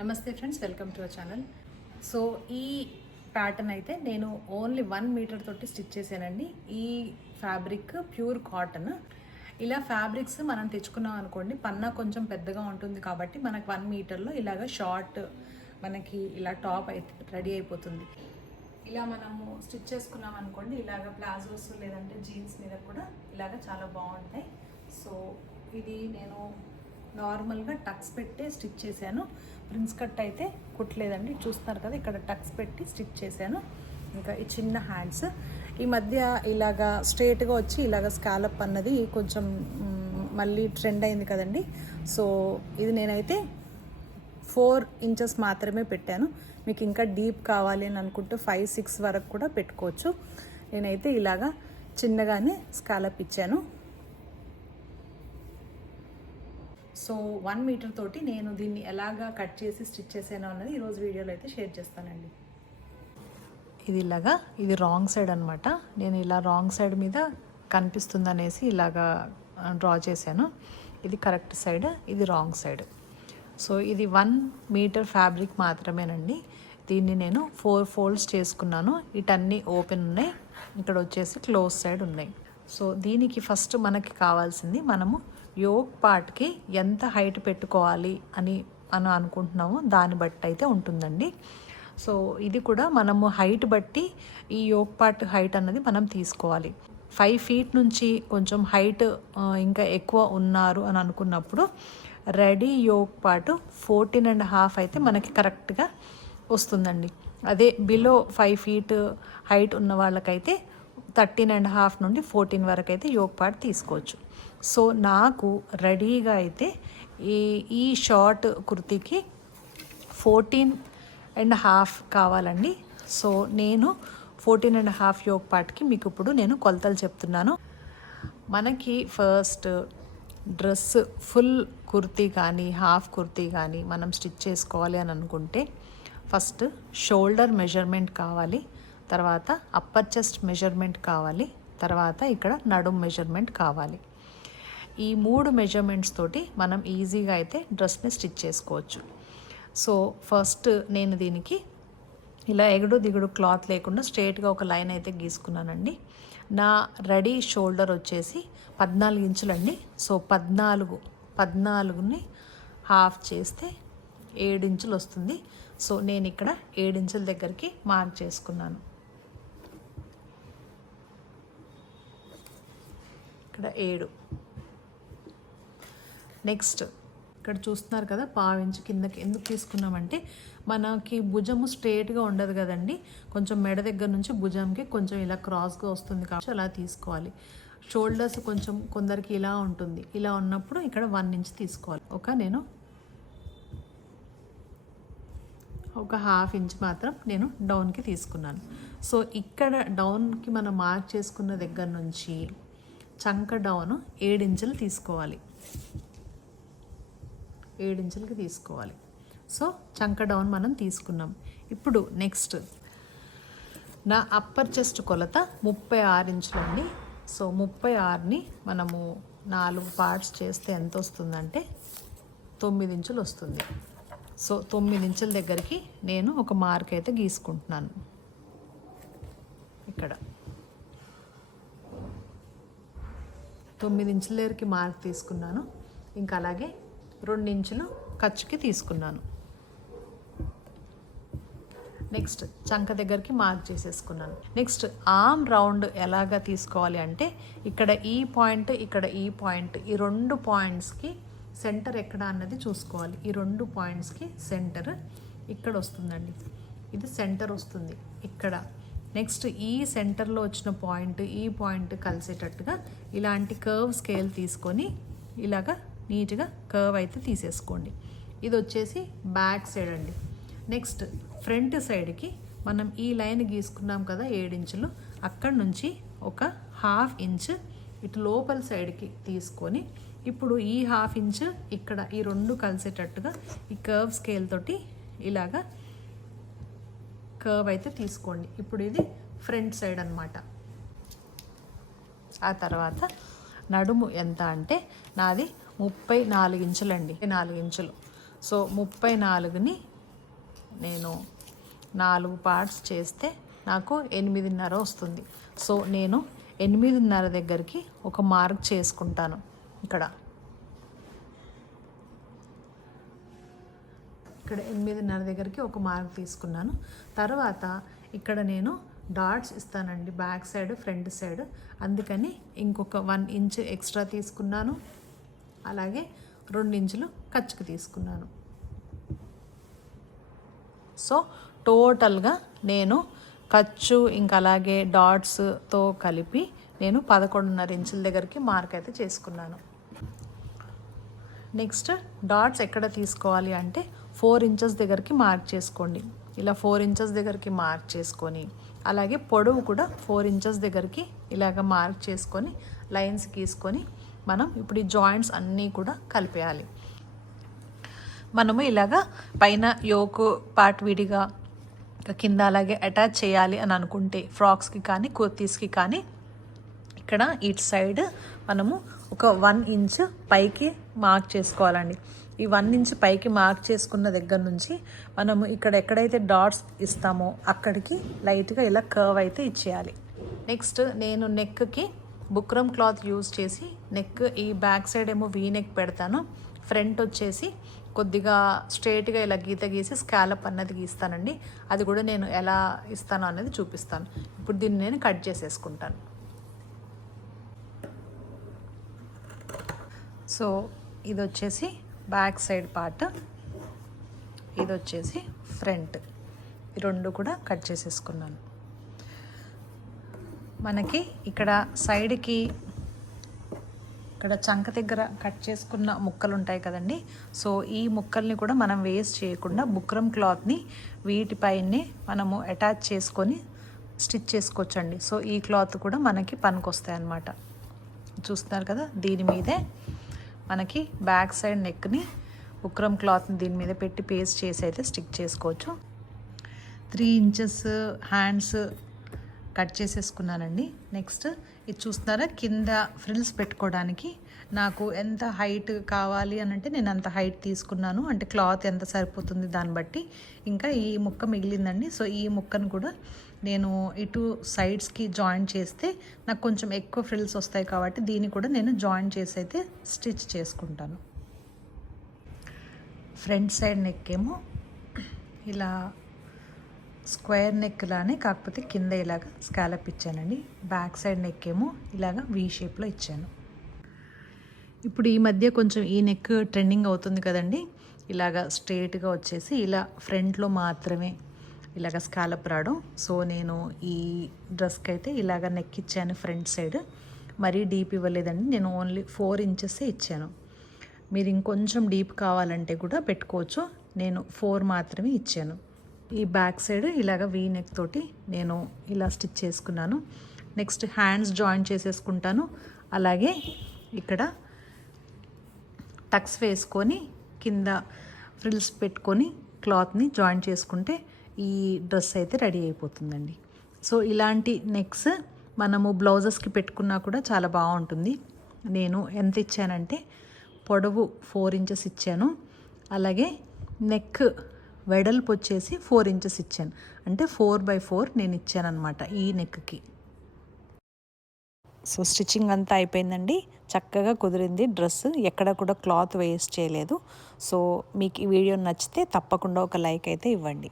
నమస్తే friends welcome to our channel. So ఈ pattern అయితే నేను ఓన్లీ వన్ మీటర్ తోటి స్టిచ్ చేశానండి. ఈ ఫ్యాబ్రిక్ ప్యూర్ కాటన్. ఇలా ఫ్యాబ్రిక్స్ మనం తెచ్చుకున్నాం అనుకోండి పన్నా కొంచెం పెద్దగా ఉంటుంది కాబట్టి మనకు వన్ మీటర్లో ఇలాగ షార్ట్ మనకి ఇలా టాప్ అయితే రెడీ అయిపోతుంది. ఇలా మనము స్టిచ్ చేసుకున్నాం అనుకోండి ఇలాగ ప్లాజోస్ లేదంటే జీన్స్ మీద కూడా ఇలాగ చాలా బాగుంటాయి. సో ఇది నేను నార్మల్గా టక్స్ పెట్టే స్టిచ్ చేశాను. ప్రిన్స్ కట్ అయితే కుట్టలేదండి. చూస్తున్నారు కదా ఇక్కడ టక్స్ పెట్టి స్టిచ్ చేశాను. ఇంకా ఈ చిన్న హ్యాండ్స్. ఈ మధ్య ఇలాగా స్ట్రేట్గా వచ్చి ఇలాగ స్కాలప్ అన్నది కొంచెం మళ్ళీ ట్రెండ్ అయింది కదండి. సో ఇది నేనైతే ఫోర్ ఇంచెస్ మాత్రమే పెట్టాను. మీకు ఇంకా డీప్ కావాలి అని అనుకుంటే ఫైవ్ సిక్స్ వరకు కూడా పెట్టుకోవచ్చు. నేనైతే ఇలాగా చిన్నగానే స్కాలప్ ఇచ్చాను. సో వన్ మీటర్ తోటి నేను దీన్ని ఎలాగా కట్ చేసి స్టిచ్ చేశాను అన్నది ఈరోజు వీడియోలో అయితే షేర్ చేస్తానండి. ఇది ఇలాగా ఇది రాంగ్ సైడ్ అనమాట నేను ఇలా రాంగ్ సైడ్ మీద కనిపిస్తుంది అనేసి ఇలాగా డ్రా చేశాను. ఇది కరెక్ట్ సైడ్ ఇది రాంగ్ సైడ్ సో ఇది వన్ మీటర్ ఫ్యాబ్రిక్ మాత్రమేనండి. దీన్ని నేను ఫోర్ ఫోల్డ్స్ చేసుకున్నాను. ఇటన్నీ ఓపెన్ ఉన్నాయి. ఇక్కడ వచ్చేసి క్లోజ్ సైడ్ ఉన్నాయి. సో దీనికి ఫస్ట్ మనకి కావాల్సింది మనము యోగ్ పార్ట్కి ఎంత హైట్ పెట్టుకోవాలి అని మనం అనుకుంటున్నామో దాన్ని బట్టి అయితే ఉంటుందండి. సో ఇది కూడా మనము హైట్ బట్టి ఈ యోగ్ పార్ట్ హైట్ అన్నది మనం తీసుకోవాలి. ఫైవ్ ఫీట్ నుంచి కొంచెం హైట్ ఇంకా ఎక్కువ ఉన్నారు అని అనుకున్నప్పుడు రెడీ యోగ్ పార్ట్ ఫోర్టీన్ అండ్ హాఫ్ అయితే మనకి కరెక్ట్గా వస్తుందండి. అదే బిలో ఫైవ్ ఫీట్ హైట్ ఉన్న వాళ్ళకైతే థర్టీన్ అండ్ హాఫ్ నుండి ఫోర్టీన్ వరకు అయితే యోగ్ పార్ట్ తీసుకోవచ్చు. సో నాకు రెడీగా అయితే ఈ ఈ షార్ట్ కుర్తీకి ఫోర్టీన్ అండ్ హాఫ్ కావాలండి. సో నేను ఫోర్టీన్ అండ్ హాఫ్ యోగ్ పార్ట్కి మీకు ఇప్పుడు నేను కొలతలు చెప్తున్నాను. మనకి ఫస్ట్ డ్రెస్ ఫుల్ కుర్తీ కానీ హాఫ్ కుర్తీ కానీ మనం స్టిచ్ చేసుకోవాలి అని అనుకుంటే ఫస్ట్ షోల్డర్ మెజర్మెంట్ కావాలి తర్వాత అప్పర్ చెస్ట్ మెజర్మెంట్ కావాలి తర్వాత ఇక్కడ నడుం మెజర్మెంట్ కావాలి. ఈ మూడు మెజర్మెంట్స్ తోటి మనం ఈజీగా అయితే డ్రెస్ని స్టిచ్ చేసుకోవచ్చు. సో ఫస్ట్ నేను దీనికి ఇలా ఎగుడు దిగుడు క్లాత్ లేకుండా స్ట్రేట్గా ఒక లైన్ అయితే గీసుకున్నానండి. నా రెడీ షోల్డర్ వచ్చేసి పద్నాలుగు ఇంచులండి. సో పద్నాలుగు పద్నాలుగుని హాఫ్ చేస్తే ఏడించులు వస్తుంది. సో నేను ఇక్కడ ఏడించుల దగ్గరికి మార్క్ చేసుకున్నాను. ఇక్కడ ఏడు. నెక్స్ట్ ఇక్కడ చూస్తున్నారు కదా పావించి కిందకి ఎందుకు తీసుకున్నామంటే మనకి భుజము స్ట్రేట్గా ఉండదు కదండి. కొంచెం మెడ దగ్గర నుంచి భుజంకి కొంచెం ఇలా క్రాస్గా వస్తుంది కాబట్టి అలా తీసుకోవాలి. షోల్డర్స్ కొంచెం కొందరికి ఇలా ఉంటుంది. ఇలా ఉన్నప్పుడు ఇక్కడ వన్ ఇంచ్ తీసుకోవాలి. ఒక నేను ఒక హాఫ్ ఇంచ్ మాత్రం నేను డౌన్కి తీసుకున్నాను. సో ఇక్కడ డౌన్కి మనం మార్క్ చేసుకున్న దగ్గర నుంచి చంక డౌన్ ఏడించులు తీసుకోవాలి. ఏడించులకి తీసుకోవాలి. సో చంక డౌన్ మనం తీసుకున్నాం. ఇప్పుడు నెక్స్ట్ నా అప్పర్ చెస్ట్ కొలత ముప్పై ఆరు ఇంచులండి. సో ముప్పై ఆరుని మనము నాలుగు పార్ట్స్ చేస్తే ఎంత వస్తుందంటే తొమ్మిది ఇంచులు వస్తుంది. సో తొమ్మిది ఇంచుల దగ్గరికి నేను ఒక మార్క్ అయితే గీసుకుంటున్నాను. ఇక్కడ. తొమ్మిది ఇంచుల దగ్గరికి మార్క్ తీసుకున్నాను. ఇంకా అలాగే రెండు ఇంచులు ఖర్చుకి తీసుకున్నాను. నెక్స్ట్ చంక దగ్గరికి మార్క్ చేసేసుకున్నాను. నెక్స్ట్ ఆర్మ్ రౌండ్ ఎలాగా తీసుకోవాలి అంటే ఇక్కడ ఈ పాయింట్ ఇక్కడ ఈ పాయింట్ ఈ రెండు పాయింట్స్కి సెంటర్ ఎక్కడ అన్నది చూసుకోవాలి. ఈ రెండు పాయింట్స్కి సెంటర్ ఇక్కడ వస్తుందండి. ఇది సెంటర్ వస్తుంది ఇక్కడ. నెక్స్ట్ ఈ సెంటర్లో వచ్చిన పాయింట్ ఈ పాయింట్ కలిసేటట్టుగా ఇలాంటి కర్వ్ స్కేల్ తీసుకొని ఇలాగా నీట్గా కర్వ్ అయితే తీసేసుకోండి. ఇది వచ్చేసి బ్యాక్ సైడ్ అండి. నెక్స్ట్ ఫ్రంట్ సైడ్కి మనం ఈ లైన్ గీసుకున్నాం కదా ఏడించులు అక్కడ నుంచి ఒక హాఫ్ ఇంచ్ ఇటు లోపల సైడ్కి తీసుకొని ఇప్పుడు ఈ హాఫ్ ఇంచ్ ఇక్కడ ఈ రెండు కలిసేటట్టుగా ఈ కర్వ్ స్కేల్ తోటి ఇలాగా కర్వ్ అయితే తీసుకోండి. ఇప్పుడు ఇది ఫ్రంట్ సైడ్ అన్నమాట. ఆ తర్వాత నడుము ఎంత అంటే నాది ముప్పై నాలుగు ఇంచులండి నాలుగు ఇంచులు సో ముప్పై నాలుగుని నేను నాలుగు పార్ట్స్ చేస్తే నాకు ఎనిమిదిన్నర వస్తుంది. సో నేను ఎనిమిదిన్నర దగ్గరికి ఒక మార్క్ చేసుకుంటాను. ఇక్కడ. ఇక్కడ ఎనిమిదిన్నర దగ్గరికి ఒక మార్క్ తీసుకున్నాను. తర్వాత ఇక్కడ నేను డాట్స్ ఇస్తానండి బ్యాక్ సైడ్ ఫ్రంట్ సైడ్. అందుకని ఇంకొక వన్ ఇంచ్ ఎక్స్ట్రా తీసుకున్నాను. అలాగే రెండు ఇంచులు ఖర్చుకు తీసుకున్నాను. సో టోటల్గా నేను ఖర్చు ఇంకా అలాగే డాట్స్తో కలిపి నేను పదకొండున్నర ఇంచుల దగ్గరికి మార్క్ అయితే చేసుకున్నాను. నెక్స్ట్ డాట్స్ ఎక్కడ తీసుకోవాలి అంటే ఫోర్ ఇంచెస్ దగ్గరికి మార్క్ చేసుకోండి. ఇలా ఫోర్ ఇంచెస్ దగ్గరికి మార్క్ చేసుకొని అలాగే పొడవు కూడా ఫోర్ ఇంచెస్ దగ్గరికి ఇలాగ మార్క్ చేసుకొని లైన్స్ గీసుకొని మనం ఇప్పుడు ఈ జాయింట్స్ అన్నీ కూడా కలిపేయాలి. మనము ఇలాగా పైన యోకు పార్ట్ విడిగా కింద అలాగే అటాచ్ చేయాలి అని అనుకుంటే ఫ్రాక్స్కి కానీ కుర్తీస్కి కానీ ఇక్కడ ఇటు సైడ్ మనము ఒక వన్ ఇంచ్ పైకి మార్క్ చేసుకోవాలండి. ఈ వన్ ఇంచ్ పైకి మార్క్ చేసుకున్న దగ్గర నుంచి మనము ఇక్కడ ఎక్కడైతే డాట్స్ ఇస్తామో అక్కడికి లైట్గా ఇలా కర్వ్ అయితే ఇచ్చేయాలి. నెక్స్ట్ నేను నెక్కి బుక్రమ్ క్లాత్ యూజ్ చేసి నెక్ ఈ బ్యాక్ సైడ్ ఏమో వీ నెక్ పెడతాను. ఫ్రంట్ వచ్చేసి కొద్దిగా స్ట్రేట్గా ఇలా గీత గీసి స్కాలప్ అన్నది గీస్తానండి. అది కూడా నేను ఎలా ఇస్తాను అనేది చూపిస్తాను. ఇప్పుడు దీన్ని నేను కట్ చేసేసుకుంటాను. సో ఇది వచ్చేసి బ్యాక్ సైడ్ పార్ట్ ఇది వచ్చేసి ఫ్రంట్. ఈ రెండు కూడా కట్ చేసేసుకున్నాను. మనకి ఇక్కడ సైడ్కి ఇక్కడ చంక దగ్గర కట్ చేసుకున్న ముక్కలు ఉంటాయి కదండి. సో ఈ ముక్కల్ని కూడా మనం వేస్ట్ చేయకుండా బుక్రం క్లాత్ని వీటిపైనే మనము అటాచ్ చేసుకొని స్టిచ్ చేసుకోవచ్చండి. సో ఈ క్లాత్ కూడా మనకి పనికొస్తాయి అన్నమాట. చూస్తున్నారు కదా దీని మీదే మనకి బ్యాక్ సైడ్ నెక్ని బుక్రమ్ క్లాత్ని దీని మీద పెట్టి పేస్ట్ చేసి అయితే స్టిక్ చేసుకోవచ్చు. త్రీ ఇంచెస్ హ్యాండ్స్ కట్ చేసేసుకున్నానండి. నెక్స్ట్ ఇది చూస్తున్నారా? కింద ఫ్రిల్స్ పెట్టుకోవడానికి నాకు ఎంత హైట్ కావాలి అని అంటే నేను అంత హైట్ తీసుకున్నాను. అంటే క్లాత్ ఎంత సరిపోతుంది దాన్ని బట్టి ఇంకా ఈ ముక్క మిగిలిందండి. సో ఈ ముక్కను కూడా నేను ఇటు సైడ్స్కి జాయిన్ చేస్తే నాకు కొంచెం ఎక్కువ ఫ్రిల్స్ వస్తాయి కాబట్టి దీన్ని కూడా నేను జాయిన్ చేసి అయితే స్టిచ్ చేసుకుంటాను. ఫ్రంట్ సైడ్ నెక్ ఏమో ఇలా స్క్వేర్ నెక్ లానే కాకపోతే కింద ఇలాగ స్కాలప్ ఇచ్చానండి. బ్యాక్ సైడ్ నెక్ ఏమో ఇలాగ వీ షేప్లో ఇచ్చాను. ఇప్పుడు ఈ మధ్య కొంచెం ఈ నెక్ ట్రెండింగ్ అవుతుంది కదండి. ఇలాగ స్ట్రేట్గా వచ్చేసి ఇలా ఫ్రంట్లో మాత్రమే ఇలాగ స్కాలప్ రావడం. సో నేను ఈ డ్రెస్కి అయితే ఇలాగ నెక్ ఇచ్చాను ఫ్రంట్ సైడ్. మరీ డీప్ ఇవ్వలేదండి. నేను ఓన్లీ ఫోర్ ఇంచెసే ఇచ్చాను. మీరు ఇంకొంచెం డీప్ కావాలంటే కూడా పెట్టుకోవచ్చు. నేను ఫోర్ మాత్రమే ఇచ్చాను. ఈ బ్యాక్ సైడ్ ఇలాగ వీ నెక్ తోటి నేను ఇలా స్టిచ్ చేసుకున్నాను. నెక్స్ట్ హ్యాండ్స్ జాయిన్ చేసేసుకుంటాను. అలాగే ఇక్కడ టక్స్ వేసుకొని కింద ఫ్రిల్స్ పెట్టుకొని క్లాత్ని జాయిన్ చేసుకుంటే ఈ డ్రెస్ అయితే రెడీ అయిపోతుందండి. సో ఇలాంటి నెక్స్ మనము బ్లౌజెస్కి పెట్టుకున్నా కూడా చాలా బాగుంటుంది. నేను ఎంత ఇచ్చానంటే పొడవు ఫోర్ ఇంచెస్ ఇచ్చాను. అలాగే నెక్ వెడల్పు వచ్చేసి ఫోర్ ఇంచెస్ ఇచ్చాను. అంటే ఫోర్ బై ఫోర్ నేను ఇచ్చాను అనమాట ఈ నెక్కి. సో స్టిచ్చింగ్ అంతా అయిపోయిందండి. చక్కగా కుదిరింది. డ్రెస్ ఎక్కడ కూడా క్లాత్ వేస్ట్ చేయలేదు. సో మీకు ఈ వీడియో నచ్చితే తప్పకుండా ఒక లైక్ అయితే ఇవ్వండి.